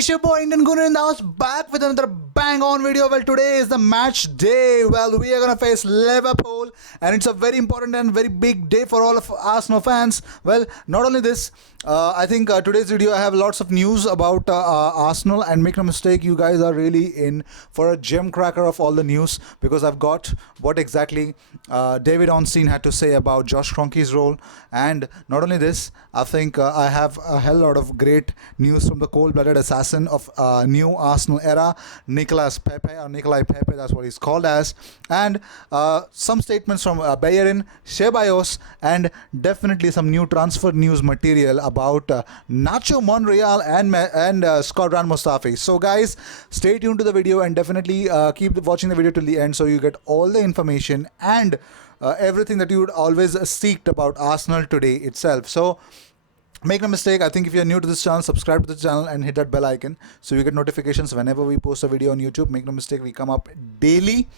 It's your boy Indian Gooner in the house, back with another bang on video. Well, today is the match day. Well, we are gonna face Liverpool, and it's a very important and very big day for all of Arsenal fans. Well, not only this, I think today's video I have lots of news about Arsenal, and make no mistake, you guys are really in for a gem cracker of all the news, because I've got what exactly David Ornstein had to say about Josh Kroenke's role, and not only this, I think I have a hell lot of great news from the cold-blooded assassin of new Arsenal era, Nicolas Pepe, or Nikolai Pepe, that's what he's called as, and some statements from Bayern, Ceballos, and definitely some new transfer news material about Nacho Monreal and Squadron Mustafi. So guys, stay tuned to the video and definitely keep watching the video till the end so you get all the information and everything that you would always seek about Arsenal today itself. So make no mistake, I think if you're new to this channel, subscribe to the channel and hit that bell icon so you get notifications whenever we post a video on YouTube. Make no mistake, we come up daily.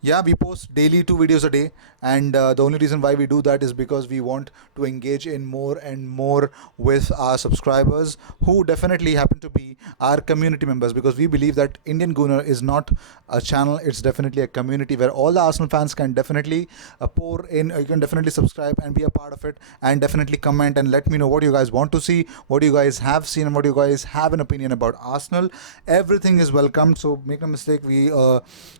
Yeah, we post daily 2 videos a day, and the only reason why we do that is because we want to engage in more and more with our subscribers, who definitely happen to be our community members, because we believe that Indian Gooner is not a channel, it's definitely a community where all the Arsenal fans can definitely pour in. You can definitely subscribe and be a part of it, and definitely comment and let me know what you guys want to see, what you guys have seen, and what you guys have an opinion about Arsenal. Everything is welcome, so make no mistake, we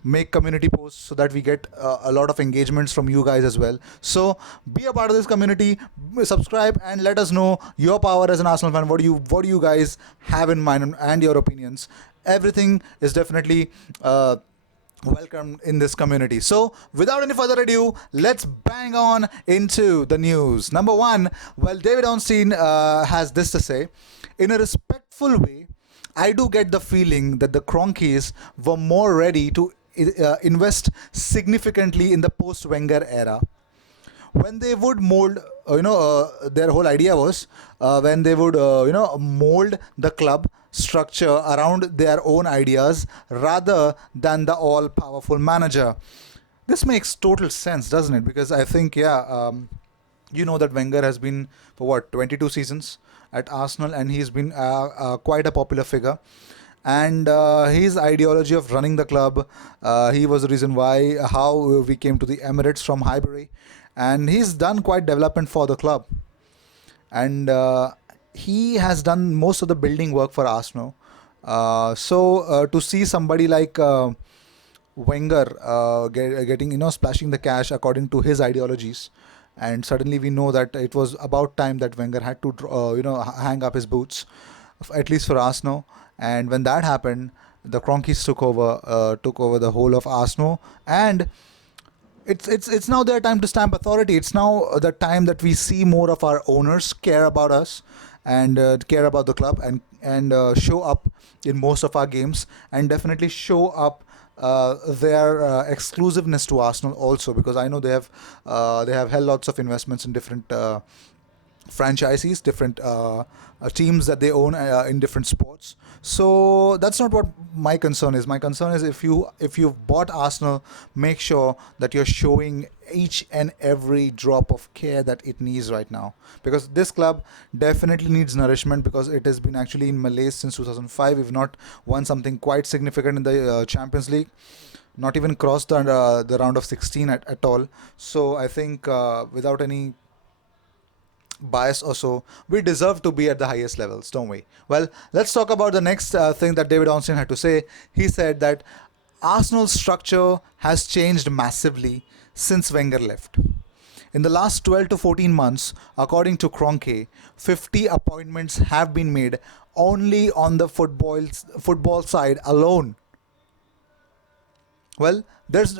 make community posts so that we get a lot of engagements from you guys as well. So be a part of this community, subscribe, and let us know your power as an Arsenal fan. What do you guys have in mind, and your opinions. Everything is definitely welcome in this community. So without any further ado, let's bang on into the news. Number one, well, David Ornstein has this to say: in a respectful way, I do get the feeling that the Kroenkes were more ready to invest significantly in the post-Wenger era. When they would mold, their whole idea was when they would, mold the club structure around their own ideas rather than the all-powerful manager. This makes total sense, doesn't it? Because I think, you know that Wenger has been for what, 22 seasons at Arsenal, and he's been quite a popular figure. And his ideology of running the club, he was the reason how we came to the Emirates from Highbury, and he's done quite development for the club, and he has done most of the building work for Arsenal. So to see somebody like Wenger getting, splashing the cash according to his ideologies, and suddenly we know that it was about time that Wenger had to hang up his boots, at least for Arsenal. And when that happened, the Kroenkes took over the whole of Arsenal, and it's now their time to stamp authority. It's now the time that we see more of our owners care about us and care about the club, and show up in most of our games, and definitely show up their exclusiveness to Arsenal also, because I know they have held lots of investments in different franchises, different teams that they own in different sports. So that's not what my concern is. My concern is, if you've bought Arsenal, make sure that you're showing each and every drop of care that it needs right now, because this club definitely needs nourishment, because it has been actually in malaise since 2005. We've not won something quite significant in the Champions League, not even crossed the round of 16 at all. So I think without any bias or so, we deserve to be at the highest levels, don't we? Well, let's talk about the next thing that David Ornstein had to say. He said that Arsenal's structure has changed massively since Wenger left. In the last 12 to 14 months, according to Kroenke, 50 appointments have been made only on the football side alone. Well, there's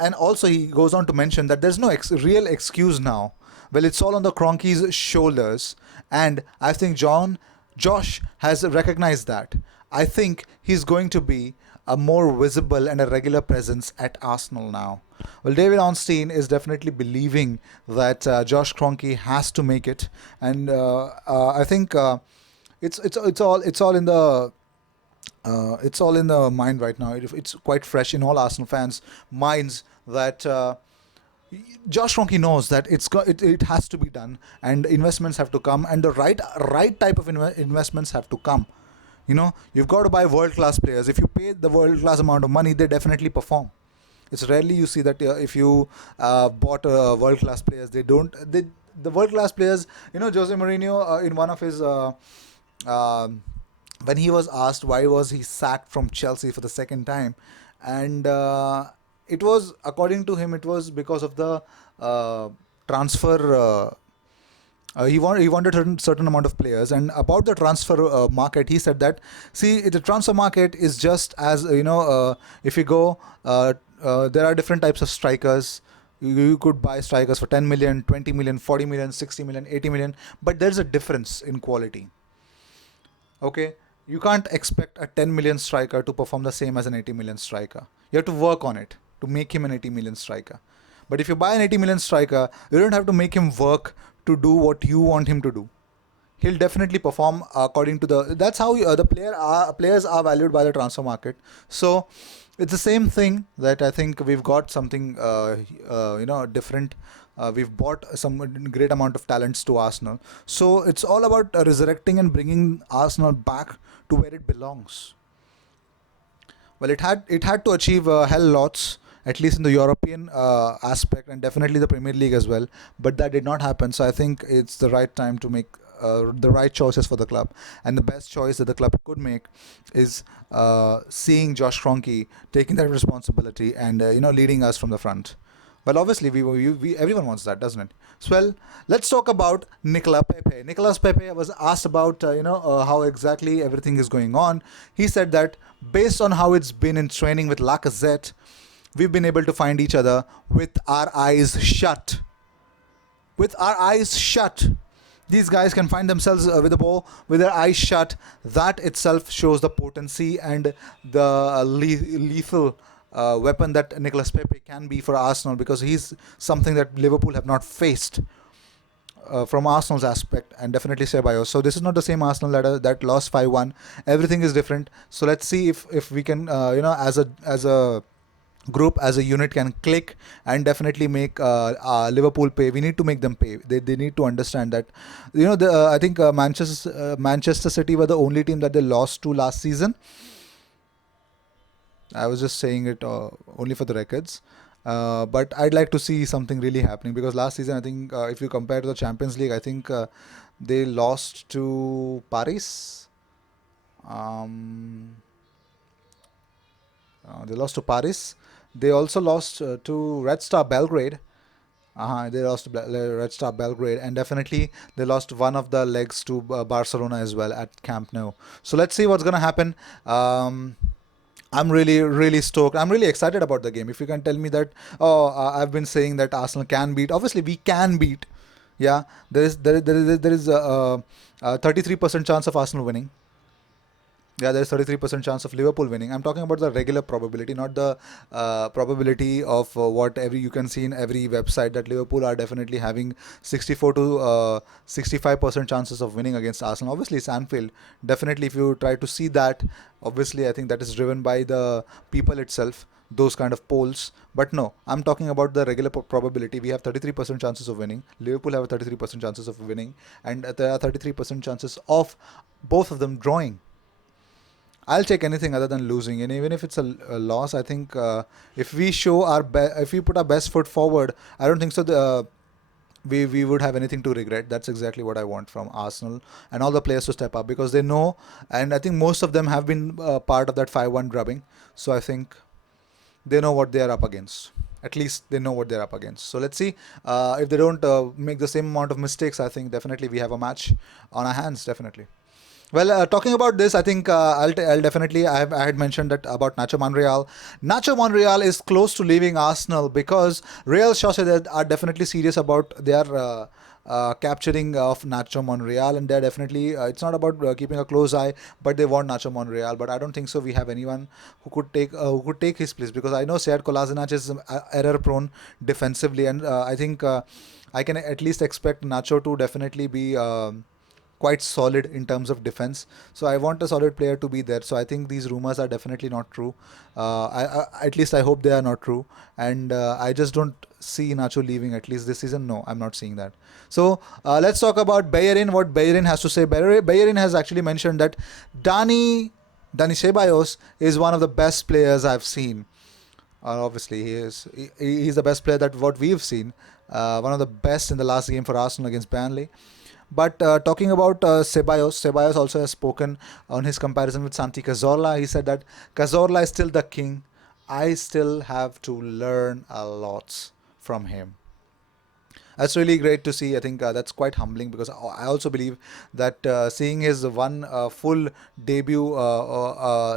and also he goes on to mention that there's no real excuse now. Well, it's all on the Kroenke's shoulders, and I think Josh has recognized that. I think he's going to be a more visible and a regular presence at Arsenal now. Well, David Ornstein is definitely believing that Josh Kroenke has to make it, and I think it's all in the mind right now. It's quite fresh in all Arsenal fans' minds that Josh Kroenke knows that it has to be done, and investments have to come, and the right type of investments have to come. You've got to buy world class players. If you pay the world class amount of money, they definitely perform. It's rarely you see that if you bought world class players, they don't. The world class players, Jose Mourinho in one of his um when he was asked why was he sacked from Chelsea for the second time, and it was according to him it was because of the uh, transfer. He wanted a certain amount of players, and about the transfer market, he said that see the transfer market is just as if you go, there are different types of strikers. You could buy strikers for 10 million, 20 million, 40 million, 60 million, 80 million, but there's a difference in quality. Okay, you can't expect a 10 million striker to perform the same as an 80 million striker. You have to work on it to make him an 80 million striker. But if you buy an 80 million striker, you don't have to make him work to do what you want him to do. He'll definitely perform according to the. That's how players are valued by the transfer market. So it's the same thing that I think we've got something different. We've bought some great amount of talents to Arsenal. So it's all about resurrecting and bringing Arsenal back to where it belongs. Well, it had to achieve hell lots, at least in the European aspect, and definitely the Premier League as well. But that did not happen. So I think it's the right time to make the right choices for the club. And the best choice that the club could make is seeing Josh Kroenke taking that responsibility and leading us from the front. Well, obviously, we everyone wants that, doesn't it? So, well, let's talk about Nicola Pepe. Nicolas Pepe was asked about how exactly everything is going on. He said that based on how it's been in training with Lacazette, we've been able to find each other with our eyes shut. With our eyes shut. These guys can find themselves with the ball with their eyes shut. That itself shows the potency and the lethal weapon that Nicolas Pepe can be for Arsenal, because he's something that Liverpool have not faced from Arsenal's aspect, and definitely Ceballos. So this is not the same Arsenal that lost 5-1. Everything is different. So let's see if we can as a group, as a unit, can click and definitely make Liverpool pay. We need to make them pay. They need to understand that I think Manchester City were the only team that they lost to last season. I was just saying it only for the records. But I'd like to see something really happening, because last season, I think, if you compare to the Champions League, I think they lost to Paris. Um, they lost to Paris. They also lost to Red Star Belgrade. They lost to Red Star Belgrade, and definitely they lost one of the legs to Barcelona as well at Camp Nou. So let's see what's gonna happen. Um, I'm really, really stoked. I'm really excited about the game. If you can tell me that, oh, I've been saying that Arsenal can beat. Obviously, we can beat. Yeah, there is a 33% chance of Arsenal winning. Yeah, there's 33% chance of Liverpool winning. I'm talking about the regular probability, not the probability of what every you can see in every website, that Liverpool are definitely having 64 to 65% chances of winning against Arsenal. Obviously, it's Anfield. Definitely, if you try to see that, obviously, I think that is driven by the people itself, those kind of polls. But no, I'm talking about the regular probability. We have 33% chances of winning. Liverpool have a 33% chances of winning, and there are 33% chances of both of them drawing. I'll take anything other than losing, and even if it's a loss, I think if we show if we put our best foot forward, I don't think so. We would have anything to regret. That's exactly what I want from Arsenal and all the players to step up, because they know, and I think most of them have been part of that 5-1 drubbing. So I think they know what they are up against. At least they know what they're up against. So let's see if they don't make the same amount of mistakes. I think definitely we have a match on our hands. Definitely. Well, talking about this, I think I'll definitely. I had mentioned that about Nacho Monreal. Nacho Monreal is close to leaving Arsenal, because Real Sociedad are definitely serious about their capturing of Nacho Monreal, and they're definitely. It's not about keeping a close eye, but they want Nacho Monreal. But I don't think so. We have anyone who could take his place, because I know Sead Kolasinac is error prone defensively, and I think I can at least expect Nacho to definitely be. quite solid in terms of defense. So I want a solid player to be there. So I think these rumors are definitely not true. At least I hope they are not true. And I just don't see Nacho leaving at least this season. No, I'm not seeing that. So let's talk about Bellerin. What Bellerin has to say. Bellerin has actually mentioned that Dani Ceballos is one of the best players I've seen. Obviously, he's the best player that what we've seen. One of the best in the last game for Arsenal against Burnley. But talking about Ceballos also has spoken on his comparison with Santi Cazorla. He said that Cazorla is still the king. I still have to learn a lot from him. That's really great to see. I think that's quite humbling because I also believe that seeing his one full debut,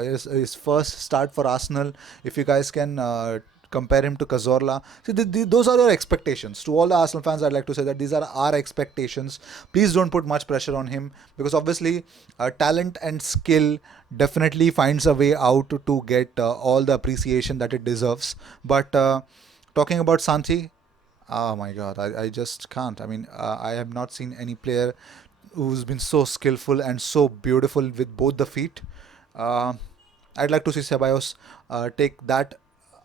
his first start for Arsenal, if you guys can compare him to Cazorla, see, those are your expectations. To all the Arsenal fans, I'd like to say that these are our expectations. Please don't put much pressure on him because obviously talent and skill definitely finds a way out to get all the appreciation that it deserves. But talking about Santi, oh my God, I just can't. I mean, I have not seen any player who's been so skillful and so beautiful with both the feet. Uh, I'd like to see Ceballos take that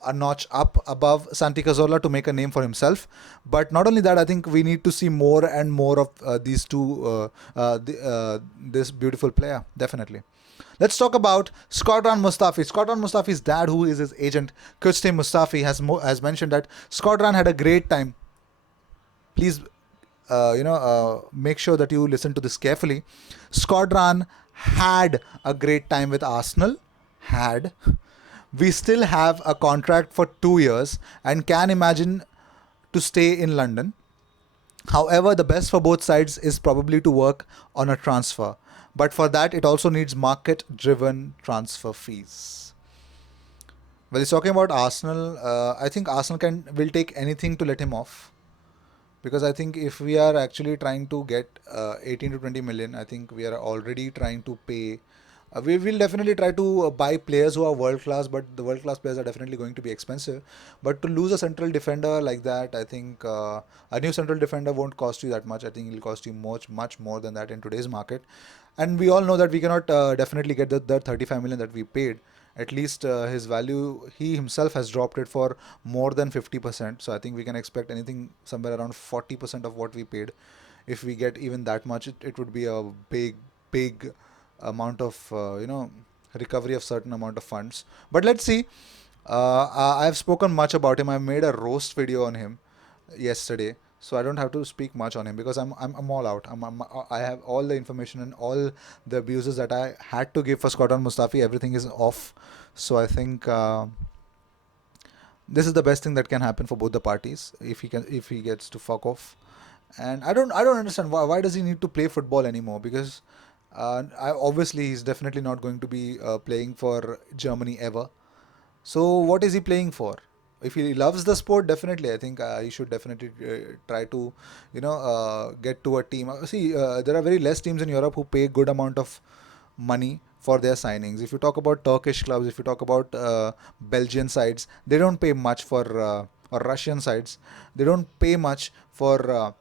a notch up above Santi Cazorla to make a name for himself. But not only that, I think we need to see more and more of these two, this beautiful player, definitely. Let's talk about Shkodran Mustafi. Shkodran Mustafi's dad, who is his agent, Kuchte Mustafi, has mentioned that Shkodran had a great time. Please, make sure that you listen to this carefully. Shkodran had a great time with Arsenal. Had. We still have a contract for 2 years and can imagine to stay in London. However, the best for both sides is probably to work on a transfer. But for that, it also needs market driven transfer fees. Well, he's talking about Arsenal. I think Arsenal will take anything to let him off. Because I think if we are actually trying to get 18 to 20 million, I think we are already trying to pay. We will definitely try to buy players who are world class, but the world class players are definitely going to be expensive. But to lose a central defender like that, I think a new central defender won't cost you that much. I think it'll cost you much more than that in today's market. And we all know that we cannot definitely get the 35 million that we paid. At least his value, he himself has dropped it for more than 50%. So I think we can expect anything somewhere around 40% of what we paid. If we get even that much, it would be a big amount of recovery of certain amount of funds. But let's see. I've spoken much about him. I made a roast video on him yesterday, so I don't have to speak much on him because I'm all out. I have all the information and all the abuses that I had to give for Shkodran Mustafi. Everything is off, so I think this is the best thing that can happen for both the parties if he gets to fuck off. And I don't understand why does he need to play football anymore? Because obviously he's definitely not going to be playing for Germany ever. So what is he playing for? If he loves the sport, definitely I think he should definitely try to get to a team. See, there are very less teams in Europe who pay good amount of money for their signings. If you talk about Turkish clubs, if you talk about Belgian sides, they don't pay much for or Russian sides. They don't pay much for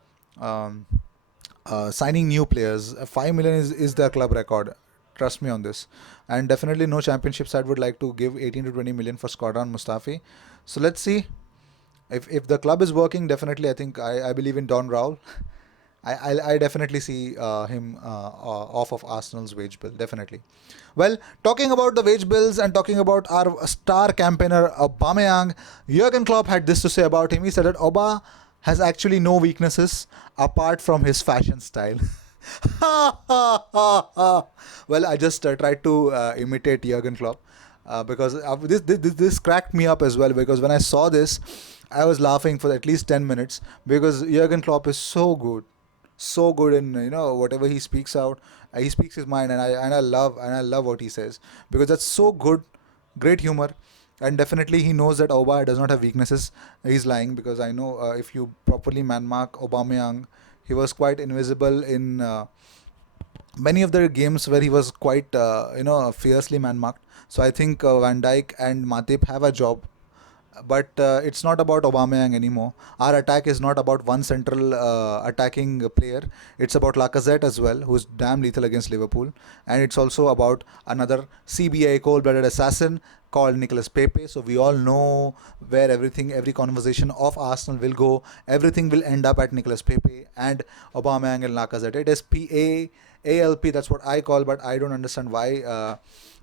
signing new players. 5 million is their club record. Trust me on this. And definitely no championship side would like to give 18 to 20 million for Shkodran Mustafi. So let's see. If the club is working, definitely I think I believe in Don Raul. I definitely see him off of Arsenal's wage bill, definitely. Well, talking about the wage bills and talking about our star campaigner Aubameyang, Jurgen Klopp had this to say about him. He said that Oba has actually no weaknesses apart from his fashion style. Well, I just tried to imitate Jurgen Klopp because this cracked me up as well. Because when I saw this, I was laughing for at least 10 minutes because Jurgen Klopp is so good in whatever he speaks out. He speaks his mind, and I love what he says because that's so good, great humor. And definitely he knows that Oba does not have weaknesses. He's lying because I know if you properly man mark Aubameyang, he was quite invisible in many of the games where he was quite fiercely man marked. So I think Van Dijk and Matip have a job but it's not about Aubameyang anymore. Our attack is not about one central attacking player. It's about Lacazette as well, who's damn lethal against Liverpool, and it's also about another CBI cold-blooded assassin called Nicolas Pepe. So we all know where every conversation of Arsenal will go. Everything will end up at Nicolas Pepe and Aubameyang and Lacazette. It is PALP. That's what I call, but I don't understand why.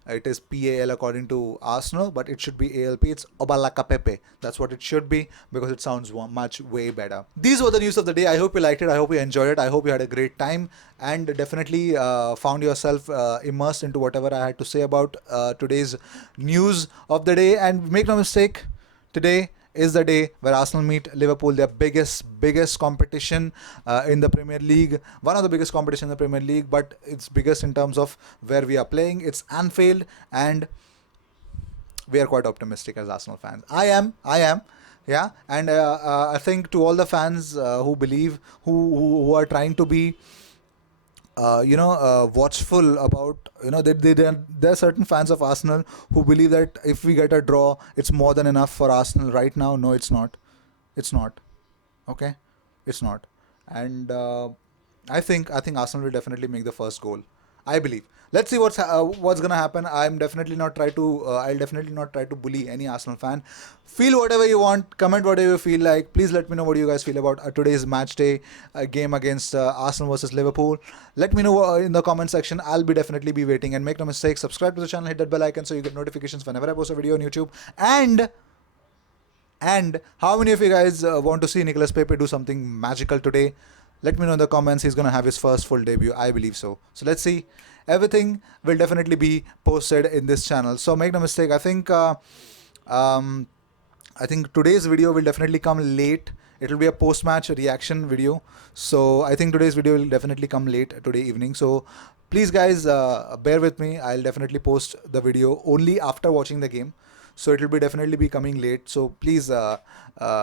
It is PAL according to Arsenal, but it should be ALP. It's Obalaka Pepe. That's what it should be because it sounds much way better. These were the news of the day. I hope you liked it. I hope you enjoyed it. I hope you had a great time and definitely found yourself immersed into whatever I had to say about today's news of the day. And make no mistake, today is the day where Arsenal meet Liverpool, their biggest competition in the Premier League, one of the biggest competition in the Premier League, but it's biggest in terms of where we are playing. It's Anfield, and we are quite optimistic as Arsenal fans. I am, yeah, and I think to all the fans who believe, who are trying to be watchful about, there are certain fans of Arsenal who believe that if we get a draw, it's more than enough for Arsenal right now. No, it's not. It's not. Okay, it's not. And I think Arsenal will definitely make the first goal. I believe. Let's see what's gonna happen. I'll definitely not try to bully any Arsenal fan. Feel whatever you want. Comment whatever you feel like. Please let me know what you guys feel about today's match day game against Arsenal versus Liverpool. Let me know in the comment section. I'll be definitely be waiting. And make no mistake, subscribe to the channel, hit that bell icon so you get notifications whenever I post a video on YouTube. And how many of you guys want to see Nicolas Pepe do something magical today? Let me know in the comments. He's going to have his first full debut. I believe so. So let's see. Everything will definitely be posted in this channel. So make no mistake. I think today's video will definitely come late. It will be a post-match reaction video. So I think today's video will definitely come late today evening. So please guys, bear with me. I'll definitely post the video only after watching the game. So it will be definitely be coming late. So please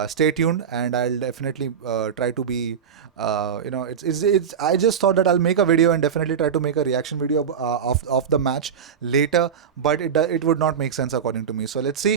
stay tuned, and I'll definitely try to be, it's. I just thought that I'll make a video and definitely try to make a reaction video of the match later, but it would not make sense according to me. So let's see.